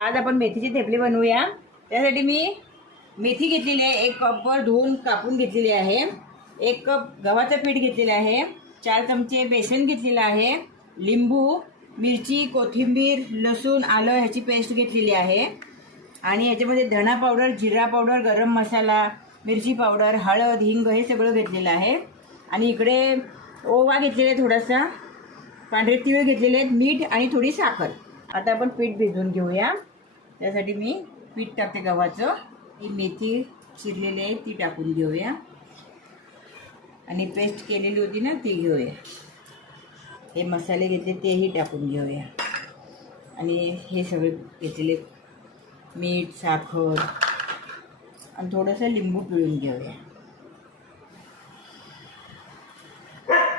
आज आपण मेथीचे थेपले बनवूया। त्यासाठी मी मेथी घेतलेली आहे, 1 कपवर धुवून कापून घेतलेली आहे। 1 कप गव्हाचं पीठ घेतलेलं आहे। 4 चमचे बेसन घेतलेलं आहे। लिंबू, मिरची, कोथिंबीर, लसूण, आलं ह्याची पेस्ट घेतलेली आहे। आणि याच्यामध्ये धना पावडर, जिरा पावडर, गरम मसाला, मिरची पावडर, हळद, हिंग हे सगळं घेतलेलं आहे। आणि इकडे ओवा घेतलेला आहे, थोडासा पांढरे तीळ घेतलेले आहेत, मीठ आणि थोडी साखर। आता आपण पीठ भिजवून घेऊया। त्यासाठी मी पीठ टाकते गव्हाचं। ही मेथी चिरलेली आहे ती टाकून घेऊया आणि पेस्ट केलेली होती ना ती घेऊया। हे मसाले घेतले तेही टाकून घेऊया आणि हे सगळे घेतलेले मीठ, साखर आणि थोडंसं लिंबू पिळून घेऊया।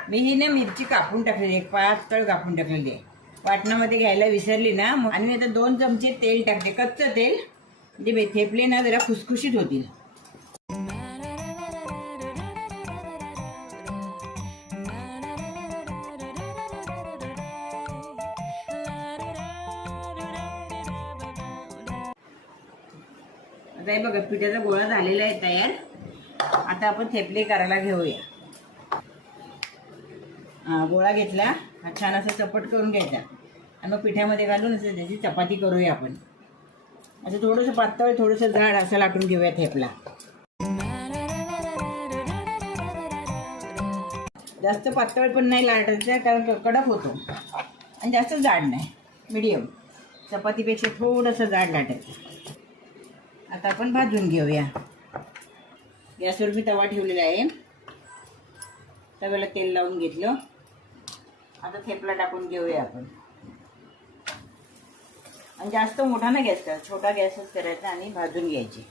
मी ही ना मिरची कापून टाकलेली आहे, पातळ कापून टाकलेली आहे। वाटणामध्ये घ्यायला विसरली ना, आणि मी आता 2 चमचे तेल टाकते, कच्चं तेल, म्हणजे थेपले ना जरा खुसखुशीत होतील। आता हे बघा पिठाचा गोळा झालेला आहे तयार। आता आपण थेपले करायला घेऊया। गोळा घेतला, हा छान असा चपट करून घ्यायचा आणि मग पिठामध्ये घालून असं त्याची चपाती करूया आपण। असं थोडंसं पातळ थोडंसं जाड असं लाटून घेऊया थेपला। जास्त पातळ पण नाही लाटायचं कारण कडक होतो, आणि जास्त जाड नाही, मीडियम, चपातीपेक्षा थोडंसं जाड लाटायचं। आता आपण भाजून घेऊया। गॅसवर मी तवा ठेवलेला आहे, तव्याला तेल लावून घेतलं। आता थेपला टाकून घेऊया आपण। आणि जास्त मोठा नाही गॅस करायचा, छोटा गॅसच करायचा आणि भाजून घ्यायची।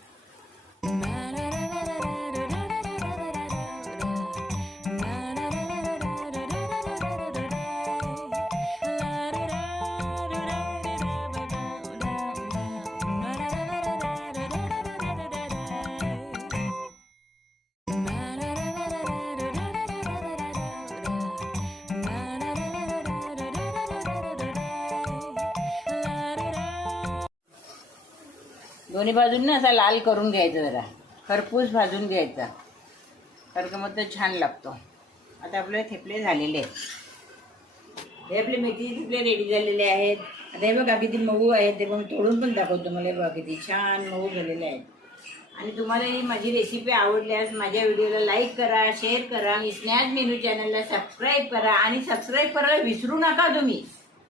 दोन्ही बाजूंना असा लाल करून घ्यायचा, जरा खरपूस भाजून घ्यायचा, कारण मग ते छान लागतो। आता आपले थेपले झालेले आहेत। हे आपले मेथी थेपले रेडी झालेले आहेत। आता हे बघा किती मऊ आहेत, ते पण तोडून पण दाखवतो मला। बघा किती छान मऊ झालेले आहेत। आणि तुम्हाला ही माझी रेसिपी आवडल्यास माझ्या व्हिडिओला लाईक करा, शेअर करा, स्नॅक मेनू चॅनलला सबस्क्राईब करा, आणि सबस्क्राईब करायला विसरू नका तुम्ही।